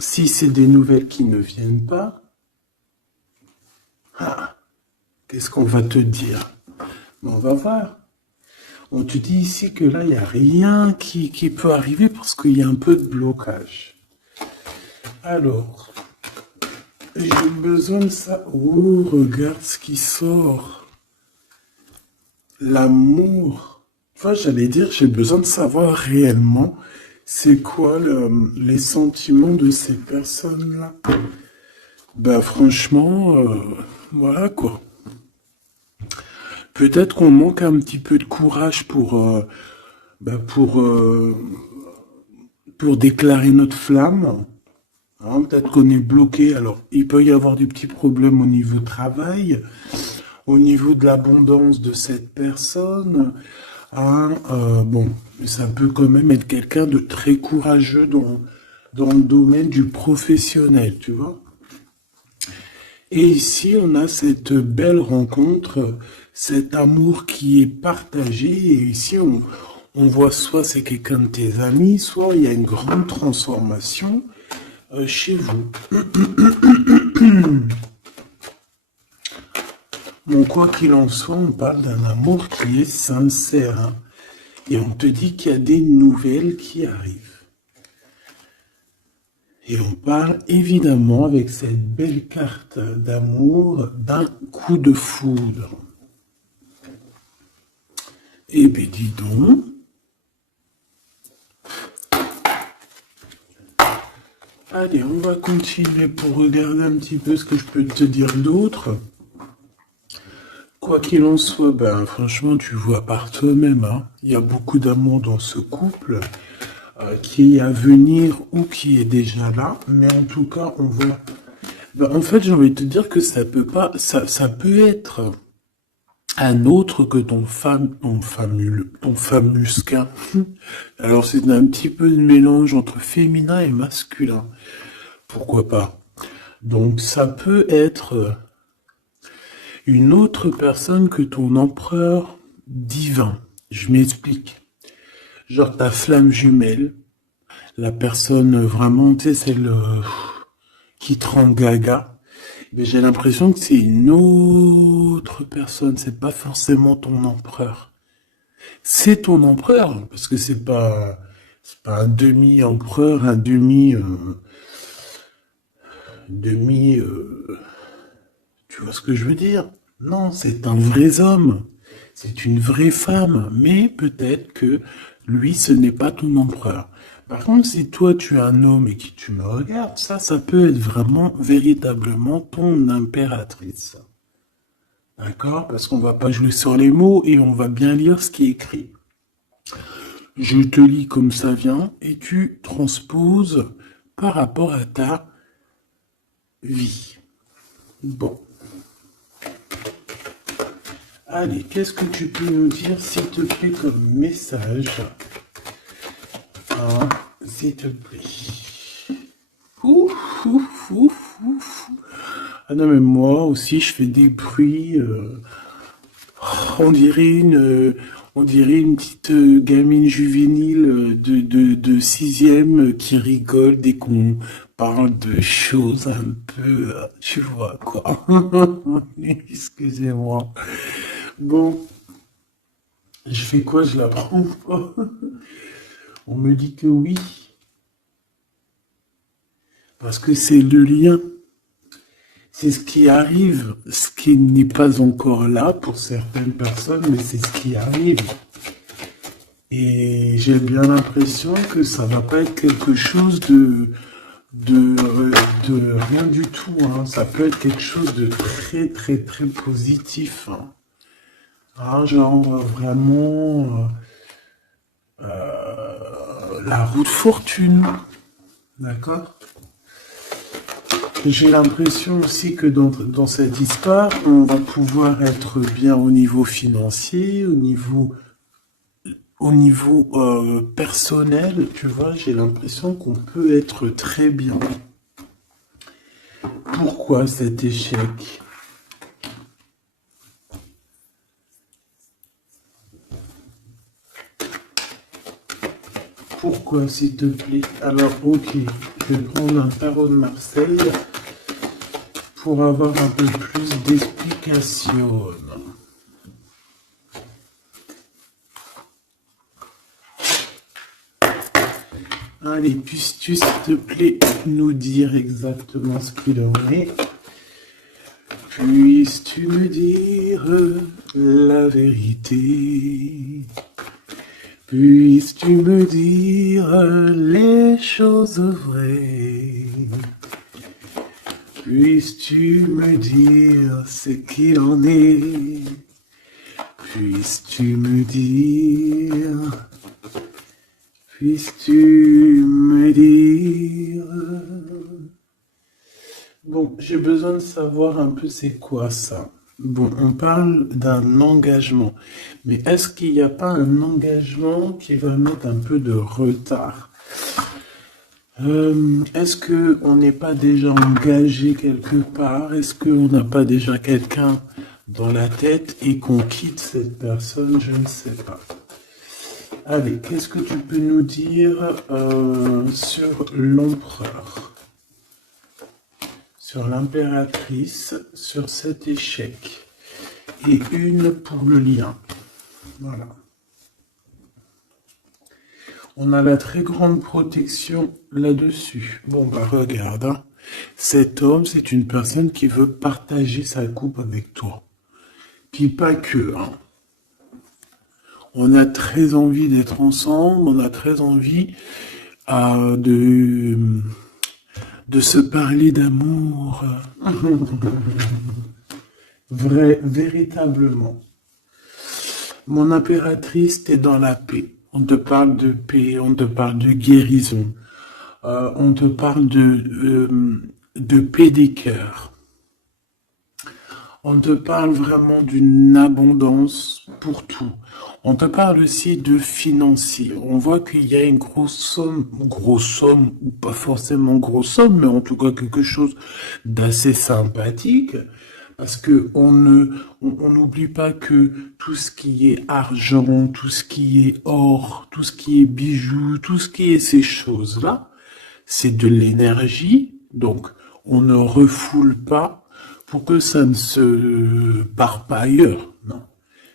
Si c'est des nouvelles qui ne viennent pas, qu'est-ce qu'on va te dire? On va voir. On te dit ici que là, il n'y a rien qui peut arriver parce qu'il y a un peu de blocage. Alors, j'ai besoin de ça. Oh, regarde ce qui sort. L'amour. Enfin, j'allais dire, j'ai besoin de savoir réellement c'est quoi les sentiments de ces personnes-là. Ben franchement, voilà quoi. Peut-être qu'on manque un petit peu de courage ben, pour déclarer notre flamme. Hein, peut-être qu'on est bloqué. Alors, il peut y avoir des petits problèmes au niveau travail, au niveau de l'abondance de cette personne. Hein, bon, ça peut quand même être quelqu'un de très courageux dans le domaine du professionnel, tu vois. Et ici, on a cette belle rencontre, cet amour qui est partagé. Et ici, on voit soit c'est quelqu'un de tes amis, soit il y a une grande transformation chez vous. Bon, quoi qu'il en soit, on parle d'un amour qui est sincère. Hein. Et on te dit qu'il y a des nouvelles qui arrivent. Et on parle évidemment avec cette belle carte d'amour d'un coup de foudre. Eh bien, dis donc. Allez, on va continuer pour regarder un petit peu ce que je peux te dire d'autre. Quoi qu'il en soit, ben franchement, tu vois par toi-même, hein, il y a beaucoup d'amour dans ce couple. Qui est à venir ou qui est déjà là, mais en tout cas, on voit. Ben, en fait, j'ai envie de te dire que ça peut pas, ça peut être un autre que ton famusquin. Alors, c'est un petit peu de mélange entre féminin et masculin. Pourquoi pas? Donc, ça peut être une autre personne que ton empereur divin. Je m'explique. Genre ta flamme jumelle, la personne vraiment, tu sais, celle qui te rend gaga. Mais j'ai l'impression que c'est une autre personne, c'est pas forcément ton empereur. C'est ton empereur, parce que c'est pas un demi-empereur, un demi, tu vois ce que je veux dire? Non, c'est un vrai homme. C'est une vraie femme, mais peut-être que lui, ce n'est pas ton empereur. Par contre, si toi, tu es un homme et que tu me regardes, ça peut être vraiment, véritablement ton impératrice. D'accord? Parce qu'on va pas jouer sur les mots et on va bien lire ce qui est écrit. Je te lis comme ça vient et tu transposes par rapport à ta vie. Bon. Allez, qu'est-ce que tu peux nous dire, s'il te plaît, comme message? Hein, s'il te plaît. Ouf, ouf, ouf, ouf. Ah non, mais moi aussi, je fais des bruits. On dirait on dirait une petite gamine juvénile de sixième qui rigole dès qu'on parle de choses un peu, tu vois, quoi. Excusez-moi. Bon, je fais quoi? Je la prends pas. On me dit que oui. Parce que c'est le lien. C'est ce qui arrive, ce qui n'est pas encore là pour certaines personnes, mais c'est ce qui arrive. Et j'ai bien l'impression que ça va pas être quelque chose de rien du tout. Hein. Ça peut être quelque chose de très très très positif. Hein. Ah, genre vraiment la roue de fortune. D'accord? J'ai l'impression aussi que dans cette histoire, on va pouvoir être bien au niveau financier, au niveau personnel, tu vois, j'ai l'impression qu'on peut être très bien. Pourquoi cet échec? Pourquoi, s'il te plaît? Alors, ok, je vais prendre un tarot de Marseille pour avoir un peu plus d'explications. Allez, puisses-tu, s'il te plaît, nous dire exactement ce qu'il en est? Puisses-tu me dire la vérité? Puisses-tu me dire les choses vraies? Puisses-tu me dire ce qu'il en est? Puisses-tu me dire... Puisses-tu me dire... Bon, j'ai besoin de savoir un peu c'est quoi ça. Bon, on parle d'un engagement. Mais est-ce qu'il n'y a pas un engagement qui va mettre un peu de retard? Est-ce qu'on n'est pas déjà engagé quelque part? Est-ce qu'on n'a pas déjà quelqu'un dans la tête et qu'on quitte cette personne? Je ne sais pas. Allez, qu'est-ce que tu peux nous dire sur l'empereur, sur l'impératrice, sur cet échec? Et une pour le lien. Voilà. On a la très grande protection là-dessus. Bon, bah regarde, hein. Cet homme, c'est une personne qui veut partager sa coupe avec toi. Puis pas que, hein. On a très envie d'être ensemble, on a très envie de se parler d'amour. Véritablement. Mon impératrice, t'es dans la paix. On te parle de paix, on te parle de guérison. On te parle de paix des cœurs. On te parle vraiment d'une abondance pour tout. On te parle aussi de financier. On voit qu'il y a une grosse somme, ou pas forcément grosse somme, mais en tout cas quelque chose d'assez sympathique. Parce que on n'oublie pas que tout ce qui est argent, tout ce qui est or, tout ce qui est bijoux, tout ce qui est ces choses-là, c'est de l'énergie. Donc, on ne refoule pas pour que ça ne se part pas ailleurs. Non.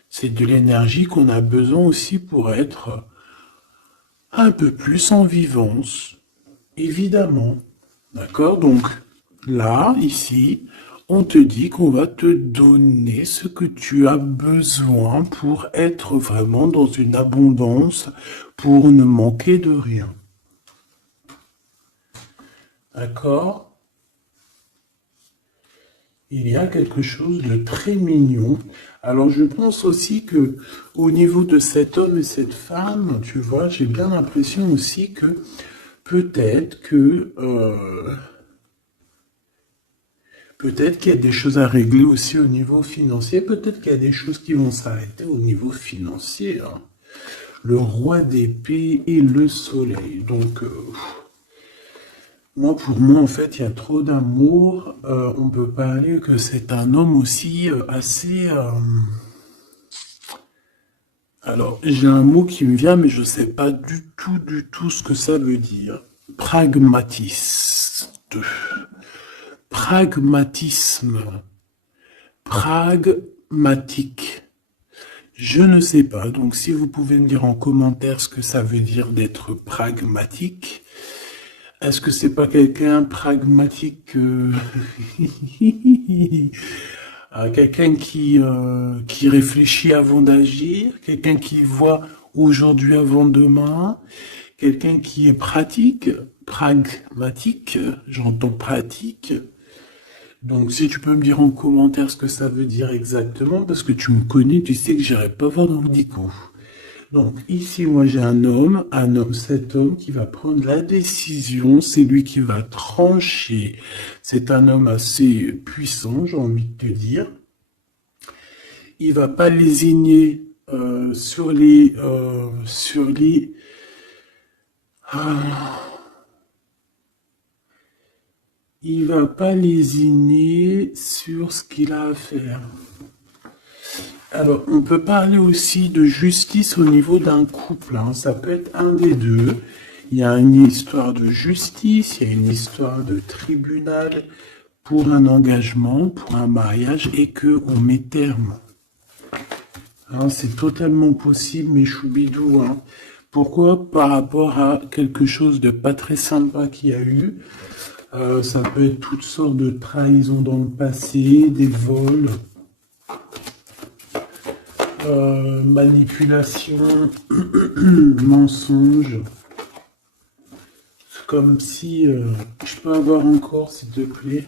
C'est de l'énergie qu'on a besoin aussi pour être un peu plus en vivance, évidemment. D'accord? Donc, là, ici, on te dit qu'on va te donner ce que tu as besoin pour être vraiment dans une abondance, pour ne manquer de rien. D'accord? Il y a quelque chose de très mignon. Alors je pense aussi que au niveau de cet homme et cette femme, tu vois, j'ai bien l'impression aussi que peut-être qu'il y a des choses à régler aussi au niveau financier. Peut-être qu'il y a des choses qui vont s'arrêter au niveau financier. Hein. Le roi d'épée et le soleil. Donc... pour moi, en fait, il y a trop d'amour. On peut parler que c'est un homme aussi assez... Alors, j'ai un mot qui me vient, mais je ne sais pas du tout ce que ça veut dire. Pragmatiste. Pragmatisme. Pragmatique. Je ne sais pas. Donc, si vous pouvez me dire en commentaire ce que ça veut dire d'être pragmatique... Est-ce que c'est pas quelqu'un pragmatique, quelqu'un qui réfléchit avant d'agir, quelqu'un qui voit aujourd'hui avant demain, quelqu'un qui est pratique, pragmatique, j'entends pratique. Donc si tu peux me dire en commentaire ce que ça veut dire exactement, parce que tu me connais, tu sais que j'irai pas voir dans le dico. Donc ici, moi j'ai cet homme qui va prendre la décision, c'est lui qui va trancher. C'est un homme assez puissant, j'ai envie de te dire. Il va pas lésigner sur les... il va pas lésiner sur ce qu'il a à faire. Alors, on peut parler aussi de justice au niveau d'un couple. Hein. Ça peut être un des deux Il y a une histoire de justice, il y a une histoire de tribunal pour un engagement, pour un mariage, et qu'on met terme. Hein, c'est totalement possible, mais choubidou. Hein. Pourquoi? Par rapport à quelque chose de pas très sympa qu'il y a eu. Ça peut être toutes sortes de trahisons dans le passé, des vols, manipulation, mensonges. C'est comme si... je peux avoir encore, s'il te plaît.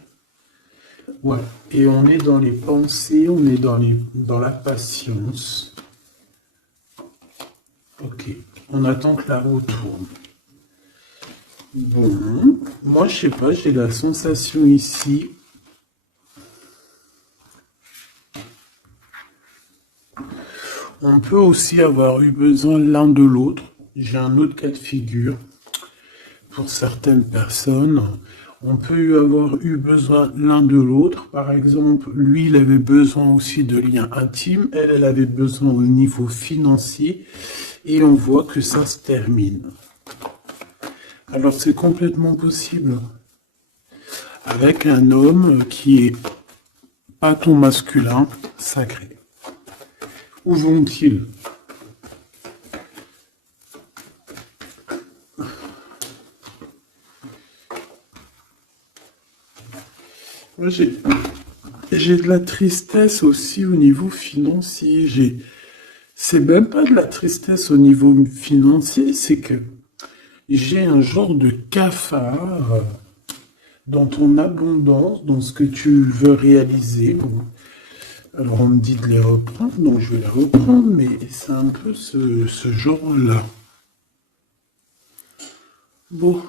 Ouais. Et on est dans les pensées, on est dans la patience. Ok. On attend que la roue tourne. Bon. Moi, je sais pas, j'ai la sensation ici. On peut aussi avoir eu besoin l'un de l'autre. J'ai un autre cas de figure. Pour certaines personnes, on peut avoir eu besoin l'un de l'autre. Par exemple, lui, il avait besoin aussi de liens intimes. Elle avait besoin au niveau financier. Et on voit que ça se termine. Alors, c'est complètement possible. Avec un homme qui est pas ton masculin sacré. Où vont-ils? Moi, j'ai de la tristesse aussi au niveau financier. C'est même pas de la tristesse au niveau financier, c'est que j'ai un genre de cafard dans ton abondance, dans ce que tu veux réaliser. Alors on me dit de les reprendre, donc je vais les reprendre, mais c'est un peu ce genre-là. Bon,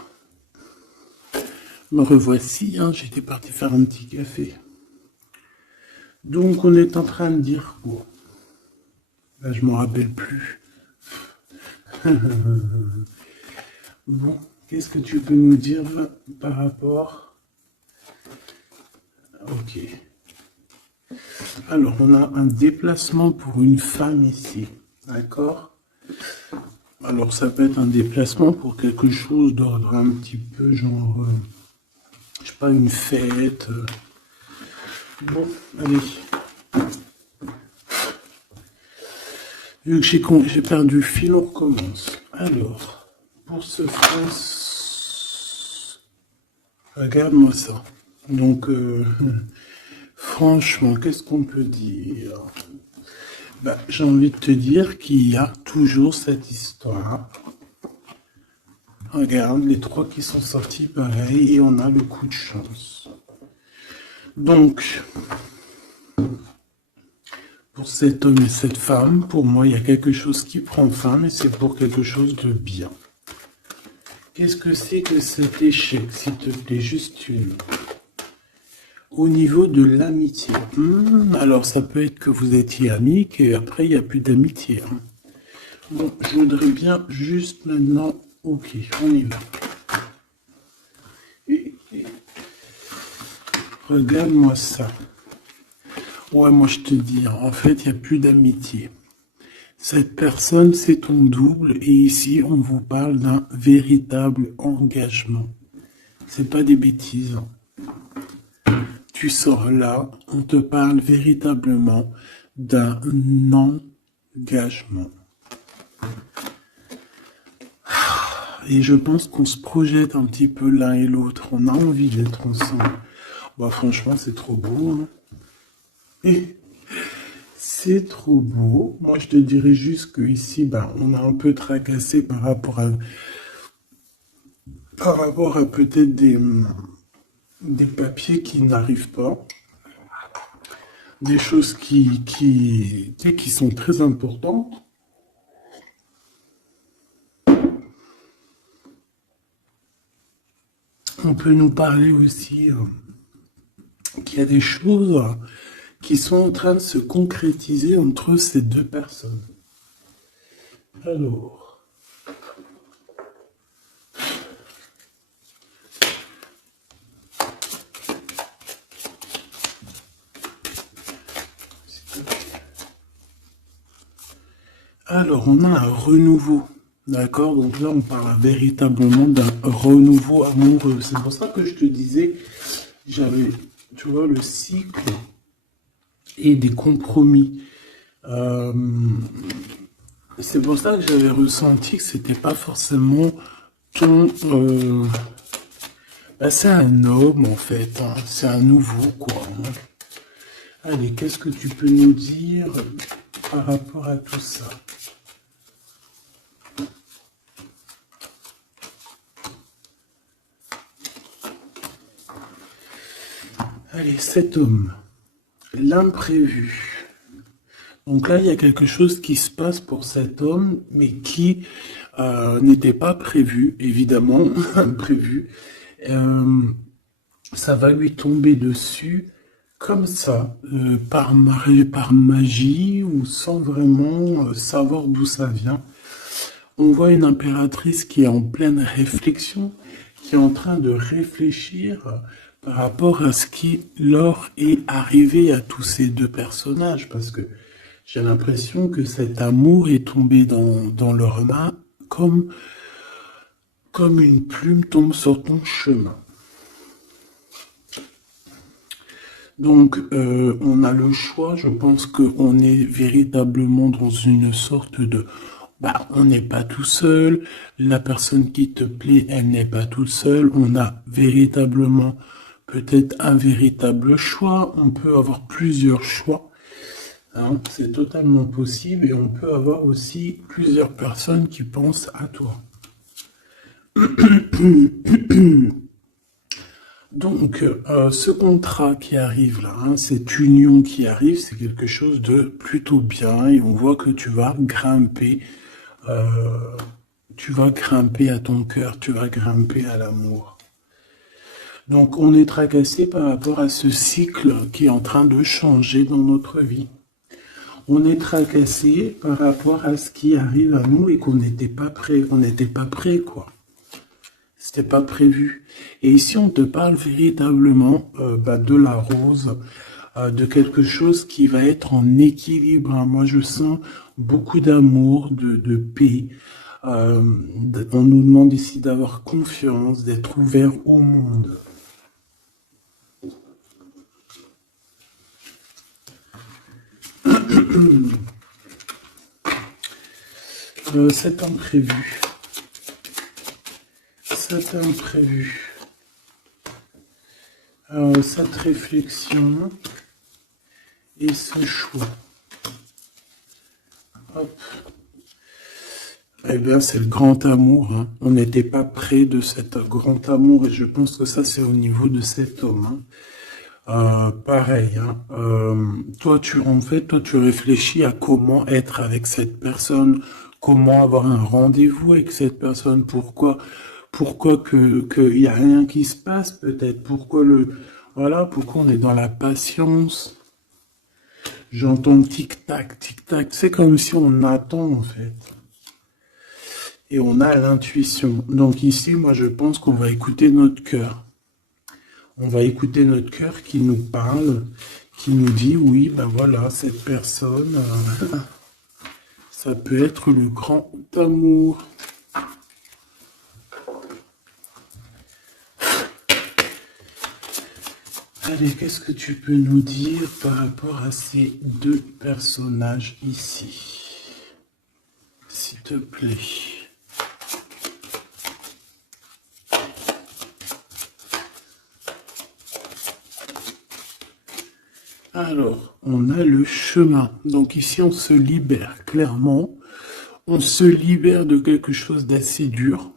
me revoici, hein, j'étais parti faire un petit café. Donc on est en train de dire quoi? Là, je m'en rappelle plus. Bon, qu'est-ce que tu peux nous dire par rapport? Ok. Alors, on a un déplacement pour une femme ici. D'accord? Alors, ça peut être un déplacement pour quelque chose d'ordre un petit peu genre, je sais pas, une fête. Bon, allez. Vu que j'ai perdu le fil, on recommence. Alors, pour ce France, regarde-moi ça. Donc, franchement, qu'est-ce qu'on peut dire? Bah, j'ai envie de te dire qu'il y a toujours cette histoire. Regarde, les trois qui sont sortis pareil, et on a le coup de chance. Donc, pour cet homme et cette femme, pour moi, il y a quelque chose qui prend fin, mais c'est pour quelque chose de bien. Qu'est-ce que c'est que cet échec, s'il te plaît, juste une? Au niveau de l'amitié. Alors, ça peut être que vous étiez amis, qu'après, il n'y a plus d'amitié. Bon, je voudrais bien juste maintenant... Ok, on y va. Regarde-moi ça. Ouais, moi, je te dis, en fait, il n'y a plus d'amitié. Cette personne, c'est ton double, et ici, on vous parle d'un véritable engagement. C'est pas des bêtises. Tu sors là, on te parle véritablement d'un engagement. Et je pense qu'on se projette un petit peu l'un et l'autre. On a envie d'être ensemble. Bah franchement, c'est trop beau. Hein. Et c'est trop beau. Moi, je te dirais juste que ici, bah, on a un peu tracassé par rapport à peut-être des papiers qui n'arrivent pas. Des choses qui sont très importantes. On peut nous parler aussi qu'il y a des choses qui sont en train de se concrétiser entre ces deux personnes. Alors... Alors, on a un renouveau. D'accord? Donc là, on parle véritablement d'un renouveau amoureux. C'est pour ça que je te disais, j'avais, tu vois, le cycle et des compromis. Euh, c'est pour ça que j'avais ressenti que c'était pas forcément ton... bah, c'est un homme, en fait, hein. C'est un nouveau, quoi, hein. Allez, qu'est-ce que tu peux nous dire par rapport à tout ça? Allez, cet homme, l'imprévu. Donc là, il y a quelque chose qui se passe pour cet homme, mais qui n'était pas prévu, évidemment, imprévu. Euh, Ça va lui tomber dessus comme ça, par magie ou sans vraiment savoir d'où ça vient. On voit une impératrice qui est en pleine réflexion, qui est en train de réfléchir par rapport à ce qui leur est arrivé à tous ces deux personnages, parce que j'ai l'impression que cet amour est tombé dans leurs mains comme une plume tombe sur ton chemin. Donc, on a le choix. Je pense qu'on est véritablement dans une sorte de... Bah, on n'est pas tout seul. La personne qui te plaît, elle n'est pas toute seule. On a véritablement peut-être un véritable choix. On peut avoir plusieurs choix, hein. C'est totalement possible. Et on peut avoir aussi plusieurs personnes qui pensent à toi. Donc, ce contrat qui arrive là, hein, cette union qui arrive, c'est quelque chose de plutôt bien et on voit que euh, tu vas grimper à ton cœur, tu vas grimper à l'amour. Donc, on est tracassé par rapport à ce cycle qui est en train de changer dans notre vie. On est tracassé par rapport à ce qui arrive à nous et qu'on n'était pas prêt, quoi. C'était pas prévu. Et ici, on te parle véritablement de la rose, de quelque chose qui va être en équilibre, hein. Moi, je sens beaucoup d'amour, de paix. On nous demande ici d'avoir confiance, d'être ouvert au monde. C'est imprévu. C'est imprévu. Cette réflexion et ce choix. Hop. Eh bien, c'est le grand amour, hein. On n'était pas près de cet grand amour et je pense que ça, c'est au niveau de cet homme, hein. Pareil, hein. Toi, tu réfléchis à comment être avec cette personne, comment avoir un rendez-vous avec cette personne, pourquoi qu'il y a rien qui se passe, peut-être, voilà, pourquoi on est dans la patience. J'entends tic-tac, tic-tac. C'est comme si on attend, en fait. Et on a l'intuition. Donc ici, moi, je pense qu'on va écouter notre cœur. On va écouter notre cœur qui nous parle, qui nous dit, oui, ben voilà, cette personne, ça peut être le grand amour. Allez, qu'est-ce que tu peux nous dire par rapport à ces deux personnages ici, s'il te plaît? Alors, on a le chemin. Donc ici, on se libère, clairement. On se libère de quelque chose d'assez dur.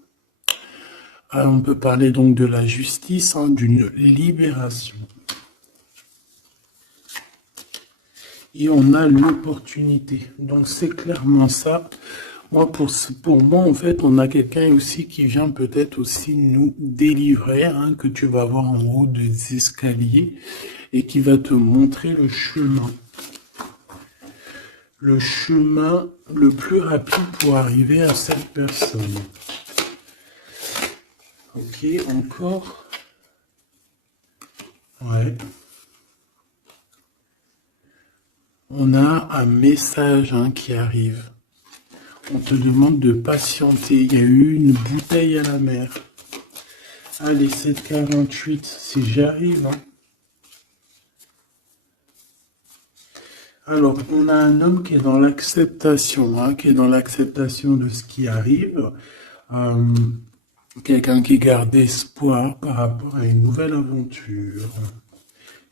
On peut parler donc de la justice, hein, d'une libération. Et on a l'opportunité. Donc c'est clairement ça. Moi, pour moi, en fait, on a quelqu'un aussi qui vient peut-être aussi nous délivrer, hein, que tu vas voir en haut des escaliers et qui va te montrer le chemin. Le chemin le plus rapide pour arriver à cette personne. Ok, encore. Ouais. On a un message, hein, qui arrive. On te demande de patienter. Il y a eu une bouteille à la mer. Allez, 7,48, si j'y arrive. Hein. Alors, on a un homme qui est dans l'acceptation, hein, qui est dans l'acceptation de ce qui arrive. Quelqu'un qui garde espoir par rapport à une nouvelle aventure.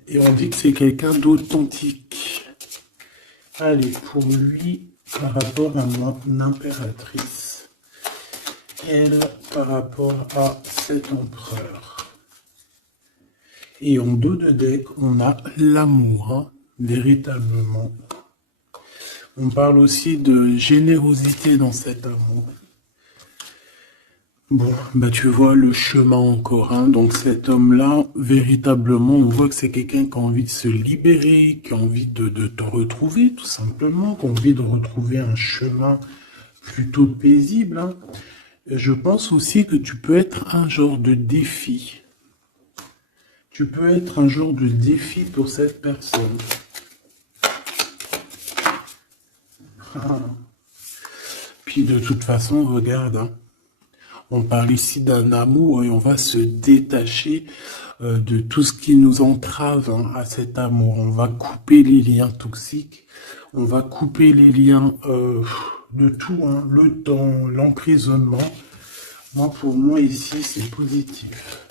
Et on dit que c'est quelqu'un d'authentique. Allez, pour lui, par rapport à mon impératrice. Elle, par rapport à cet empereur. Et en dos de deck, on a l'amour, hein, véritablement. On parle aussi de générosité dans cet amour. Bon, bah tu vois le chemin encore, hein. Donc cet homme-là, véritablement, on voit que c'est quelqu'un qui a envie de se libérer, qui a envie de te retrouver, tout simplement, qui a envie de retrouver un chemin plutôt paisible, hein. Et je pense aussi que tu peux être un genre de défi. Tu peux être un genre de défi pour cette personne. Puis de toute façon, regarde, hein. On parle ici d'un amour et on va se détacher de tout ce qui nous entrave, hein, à cet amour. On va couper les liens toxiques, on va couper les liens de tout, hein, le temps, l'emprisonnement. Moi, pour moi, ici, c'est positif.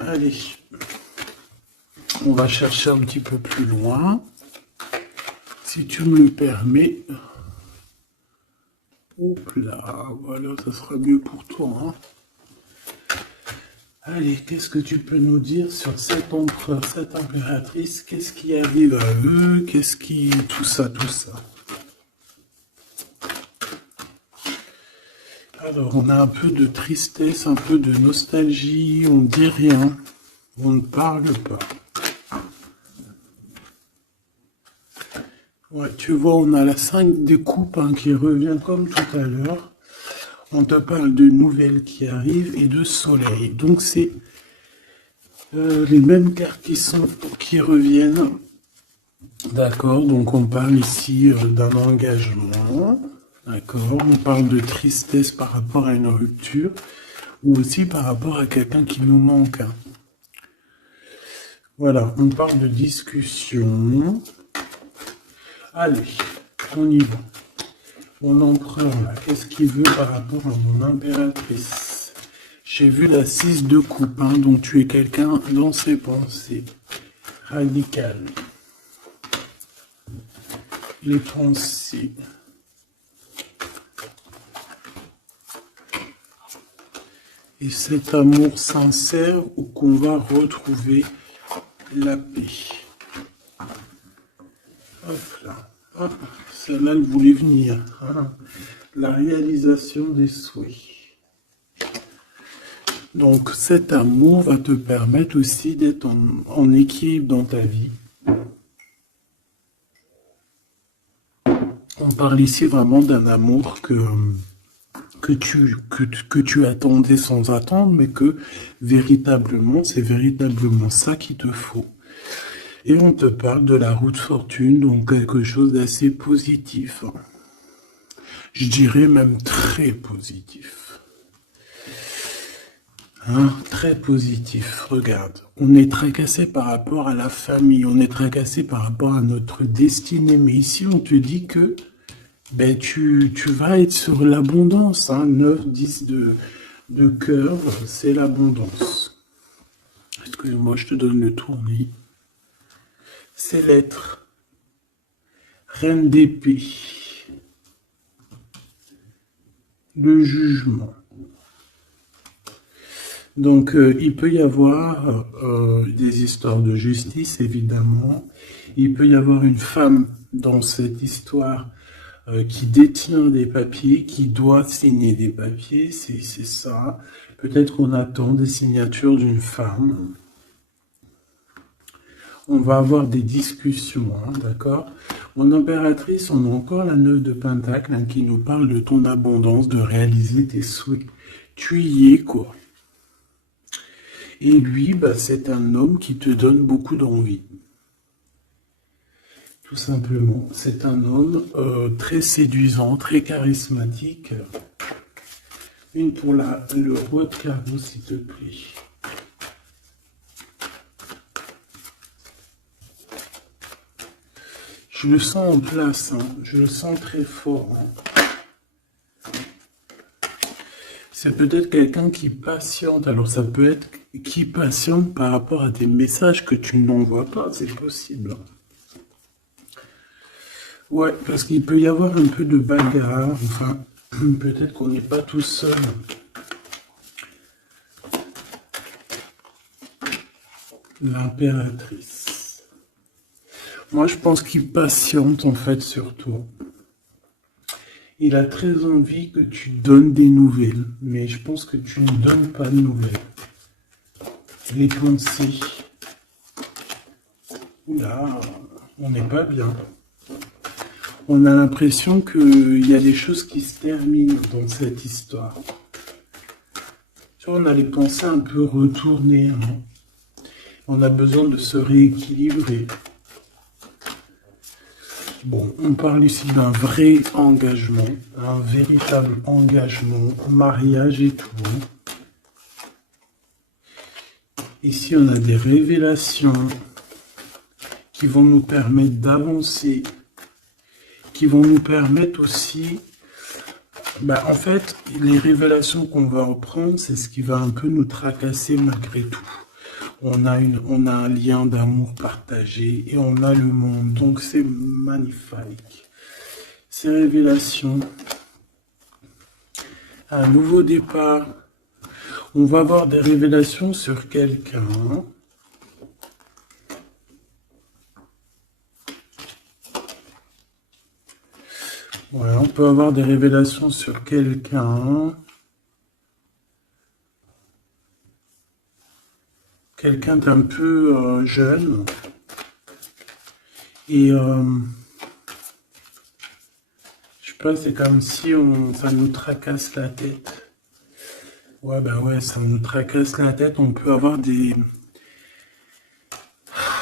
Allez, on va chercher un petit peu plus loin, si tu me le permets. Hop là, voilà, ça sera mieux pour toi, hein. Allez, qu'est-ce que tu peux nous dire sur cet empereur, cette impératrice? Qu'est-ce qui arrive à eux? Qu'est-ce qui... tout ça, tout ça. Alors, on a un peu de tristesse, un peu de nostalgie, on ne dit rien, on ne parle pas. Ouais, tu vois, on a la 5 des coupes, hein, qui revient comme tout à l'heure. On te parle de nouvelles qui arrivent et de soleil. Donc, c'est les mêmes cartes qui reviennent. D'accord, donc on parle ici d'un engagement. D'accord, on parle de tristesse par rapport à une rupture ou aussi par rapport à quelqu'un qui nous manque. Voilà, on parle de discussion. Allez, on y va. Mon empereur, là, qu'est-ce qu'il veut par rapport à mon impératrice? J'ai vu la 6 de coupe, hein, donc tu es quelqu'un dans ses pensées. Radical. Les pensées. Et cet amour sincère où qu'on va retrouver la paix. Hop là. Hop. Celle-là, elle voulait venir. Hein. La réalisation des souhaits. Donc cet amour va te permettre aussi d'être en équilibre dans ta vie. On parle ici vraiment d'un amour que tu attendais sans attendre, mais que véritablement, c'est véritablement ça qu'il te faut. Et on te parle de la roue de fortune, donc quelque chose d'assez positif. Je dirais même très positif. Hein, très positif. Regarde, on est tracassé par rapport à la famille, on est tracassé par rapport à notre destinée. Mais ici, on te dit que ben, tu vas être sur l'abondance. Hein, 9, 10 de cœur, c'est l'abondance. Excuse-moi, je te donne le tournis. C'est l'être. Reine d'épée. Le jugement. Donc, il peut y avoir des histoires de justice, évidemment. Il peut y avoir une femme dans cette histoire qui détient des papiers, qui doit signer des papiers, c'est ça. Peut-être qu'on attend des signatures d'une femme. On va avoir des discussions, hein, d'accord? Mon impératrice, on a encore la 9 de Pentacle hein, qui nous parle de ton abondance, de réaliser tes souhaits. Tu y es, quoi. Et lui, bah, c'est un homme qui te donne beaucoup d'envie. Tout simplement. C'est un homme très séduisant, très charismatique. Une pour le roi de carreau, s'il te plaît. Je le sens en place, hein. Je le sens très fort. Hein. C'est peut-être quelqu'un qui patiente. Alors ça peut être qui patiente par rapport à des messages que tu n'envoies pas, c'est possible. Ouais, parce qu'il peut y avoir un peu de bagarre. Enfin, peut-être qu'on n'est pas tout seul. L'impératrice. Moi, je pense qu'il patiente, en fait, sur toi. Il a très envie que tu donnes des nouvelles, mais je pense que tu ne donnes pas de nouvelles. Les pensées. Oula, on n'est pas bien. On a l'impression qu'il y a des choses qui se terminent dans cette histoire. Tu vois, on a les pensées un peu retournées. Hein. On a besoin de se rééquilibrer. Bon, on parle ici d'un vrai engagement, un véritable engagement, mariage et tout. Ici, on a des révélations qui vont nous permettre d'avancer, qui vont nous permettre aussi... Bah, en fait, les révélations qu'on va reprendre, c'est ce qui va un peu nous tracasser malgré tout. On a un lien d'amour partagé et on a le monde. Donc c'est magnifique. Ces révélations, un nouveau départ. On va avoir des révélations sur quelqu'un. Ouais, on peut avoir des révélations sur quelqu'un. Quelqu'un d'un peu jeune. Et je sais pas, c'est comme si ça nous tracasse la tête. Ouais, bah ouais, ça nous tracasse la tête. On peut avoir de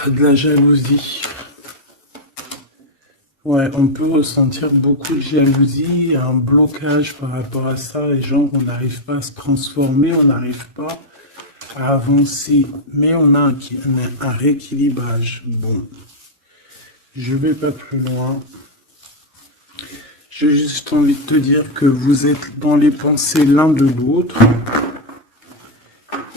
la jalousie. Ouais, on peut ressentir beaucoup de jalousie, un blocage par rapport à ça. Et genre, on n'arrive pas à se transformer, on n'arrive pas à avancer. Mais on a un rééquilibrage. Bon, je vais pas plus loin. J'ai juste envie de te dire que vous êtes dans les pensées l'un de l'autre.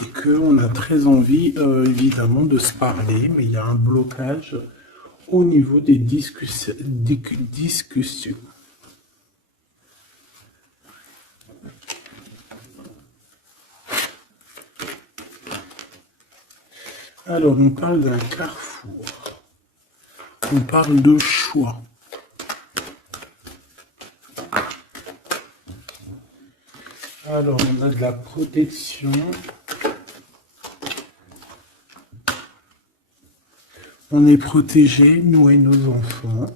Et qu'on a très envie, évidemment, de se parler. Mais il y a un blocage au niveau des discussions. Alors, on parle d'un carrefour. On parle de choix. Alors, on a de la protection. On est protégé, nous et nos enfants.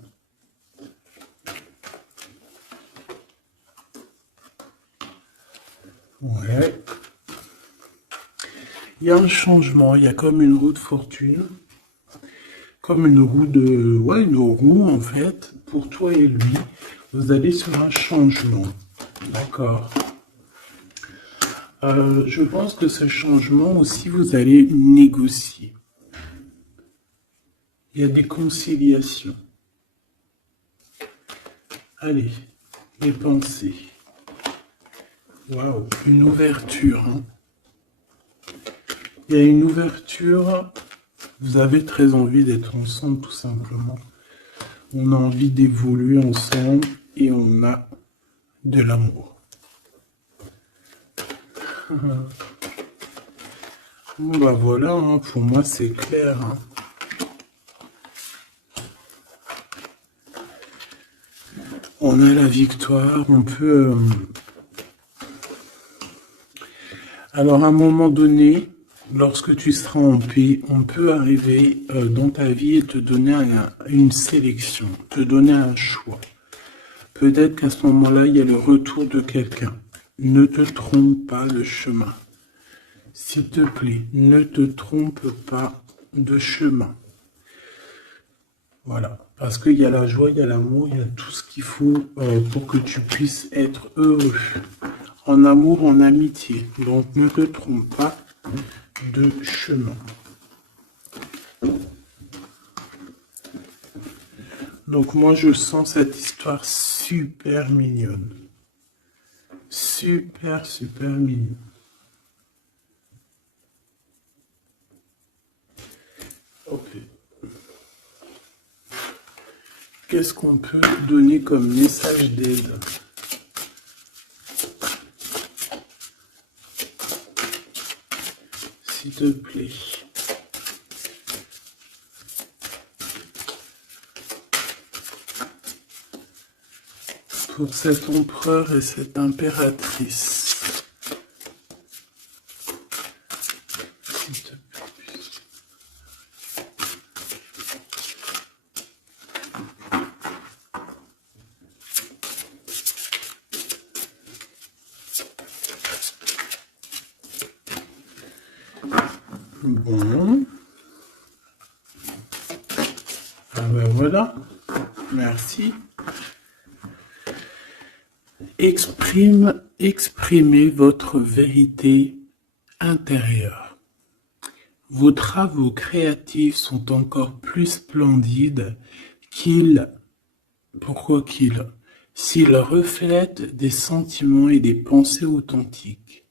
Ouais. Il y a un changement, il y a comme une roue de fortune. Comme une roue de... Ouais, une roue en fait. Pour toi et lui, vous allez sur un changement. D'accord. Je pense que ce changement aussi, vous allez négocier. Il y a des conciliations. Allez, les pensées. Waouh, une ouverture. Hein. Il y a une ouverture. Vous avez très envie d'être ensemble, tout simplement. On a envie d'évoluer ensemble et on a de l'amour. Bon, bah voilà, hein, pour moi c'est clair. Hein. On a la victoire, on peut... Alors à un moment donné, Lorsque tu seras en paix, on peut arriver dans ta vie et te donner une sélection, te donner un choix. Peut-être qu'à ce moment-là, il y a le retour de quelqu'un. Ne te trompe pas de chemin. S'il te plaît, ne te trompe pas de chemin. Voilà. Parce qu'il y a la joie, il y a l'amour, il y a tout ce qu'il faut pour que tu puisses être heureux. En amour, en amitié. Donc, ne te trompe pas de chemin. Donc, moi, je sens cette histoire super mignonne. Super, super mignonne. Ok. Qu'est-ce qu'on peut donner comme message d'aide? S'il te plaît. Pour cet empereur et cette impératrice. S'il te plaît. Bon. Ah ben voilà. Merci. Exprimez votre vérité intérieure. Vos travaux créatifs sont encore plus splendides s'ils reflètent des sentiments et des pensées authentiques.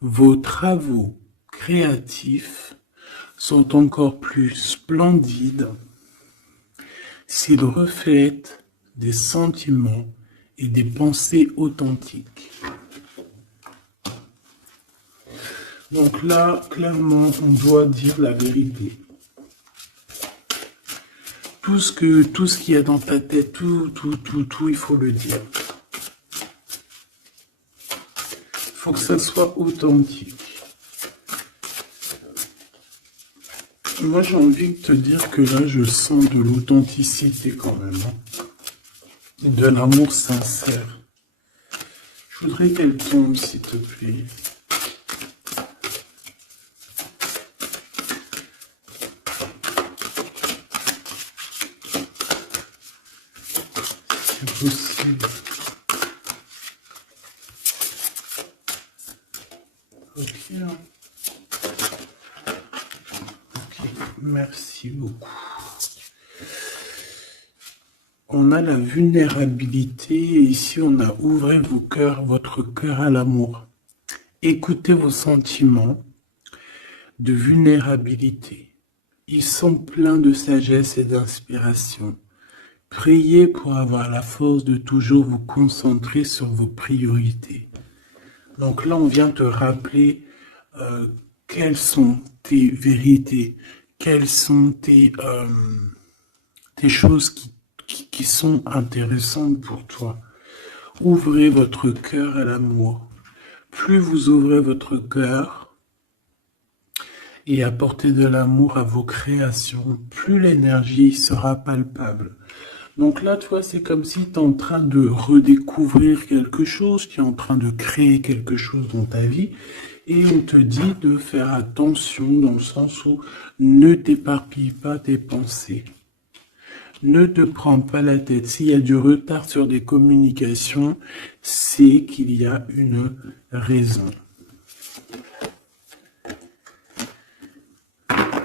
Vos travaux créatifs sont encore plus splendides s'ils reflètent des sentiments et des pensées authentiques. Donc là, clairement, on doit dire la vérité. Tout ce qu'il y a dans ta tête, tout, il faut le dire. Il faut que ça soit authentique. Moi, j'ai envie de te dire que là, je sens de l'authenticité quand même. De l'amour sincère. Je voudrais qu'elle tombe, s'il te plaît. C'est possible. Ok. Ok, merci beaucoup. On a la vulnérabilité et ici on a ouvrez votre cœur à l'amour. Écoutez vos sentiments de vulnérabilité. Ils sont pleins de sagesse et d'inspiration. Priez pour avoir la force de toujours vous concentrer sur vos priorités. Donc là, on vient te rappeler quelles sont tes vérités, quelles sont tes choses qui sont intéressantes pour toi. Ouvrez votre cœur à l'amour. Plus vous ouvrez votre cœur et apportez de l'amour à vos créations, plus l'énergie sera palpable. Donc là, toi, c'est comme si tu es en train de redécouvrir quelque chose, tu es en train de créer quelque chose dans ta vie, et on te dit de faire attention dans le sens où ne t'éparpille pas tes pensées. Ne te prends pas la tête. S'il y a du retard sur des communications, c'est qu'il y a une raison.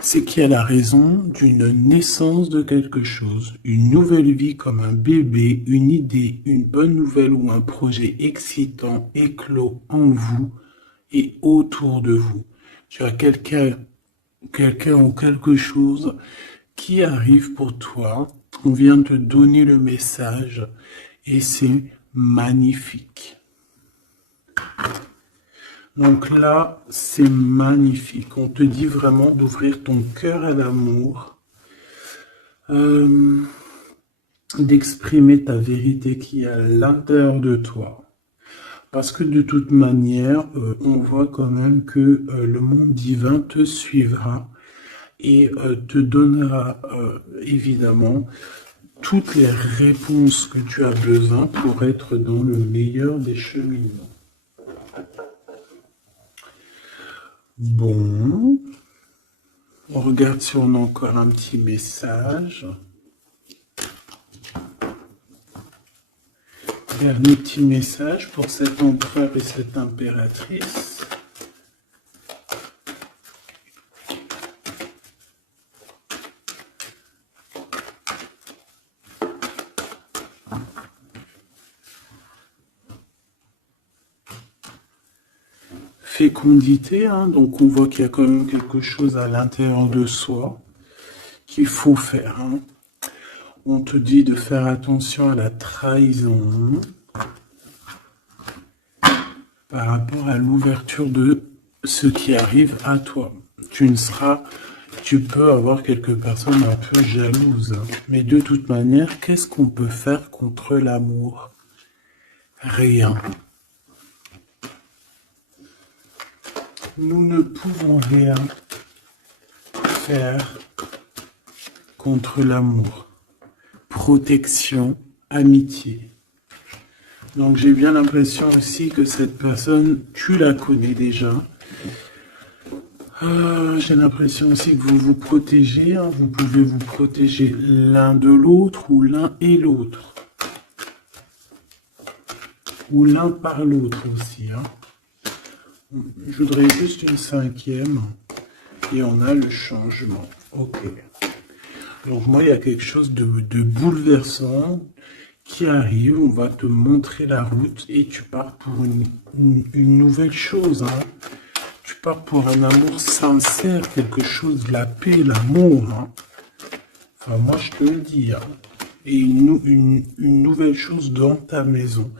C'est qu'il y a la raison d'une naissance de quelque chose, une nouvelle vie comme un bébé, une idée, une bonne nouvelle ou un projet excitant éclos en vous et autour de vous. Tu as quelqu'un ou quelque chose qui arrive pour toi. On vient te donner le message et c'est magnifique. Donc là, c'est magnifique. On te dit vraiment d'ouvrir ton cœur à l'amour, d'exprimer ta vérité qui est à l'intérieur de toi. Parce que de toute manière, on voit quand même que le monde divin te suivra et te donnera évidemment toutes les réponses que tu as besoin pour être dans le meilleur des cheminements. Bon, on regarde si on a encore un petit message. Dernier petit message pour cet empereur et cette impératrice. Fécondité, hein, donc on voit qu'il y a quand même quelque chose à l'intérieur de soi qu'il faut faire. Hein. On te dit de faire attention à la trahison par rapport à l'ouverture de ce qui arrive à toi. Tu peux avoir quelques personnes un peu jalouses, hein. Mais de toute manière, qu'est-ce qu'on peut faire contre l'amour? Rien. Nous ne pouvons rien faire contre l'amour. Protection, amitié. Donc j'ai bien l'impression aussi que cette personne, tu la connais déjà. J'ai l'impression aussi que vous vous protégez. Hein. Vous pouvez vous protéger l'un de l'autre ou l'un et l'autre. Ou l'un par l'autre aussi. Hein. Je voudrais juste une cinquième. Et on a le changement. Ok. Donc moi, il y a quelque chose de bouleversant qui arrive. On va te montrer la route et tu pars pour une nouvelle chose. Hein. Tu pars pour un amour sincère, quelque chose de la paix, l'amour. Hein. Enfin, moi, je te le dis. Hein. Et une nouvelle chose dans ta maison.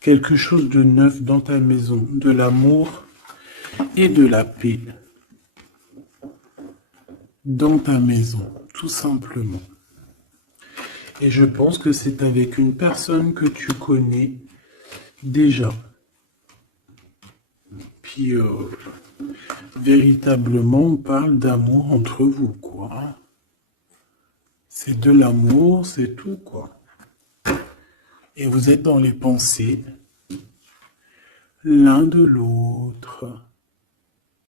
Quelque chose de neuf dans ta maison. De l'amour et de la paix. Dans ta maison, tout simplement. Et je pense que c'est avec une personne que tu connais déjà. Puis, véritablement, on parle d'amour entre vous, quoi. C'est de l'amour, c'est tout, quoi. Et vous êtes dans les pensées l'un de l'autre.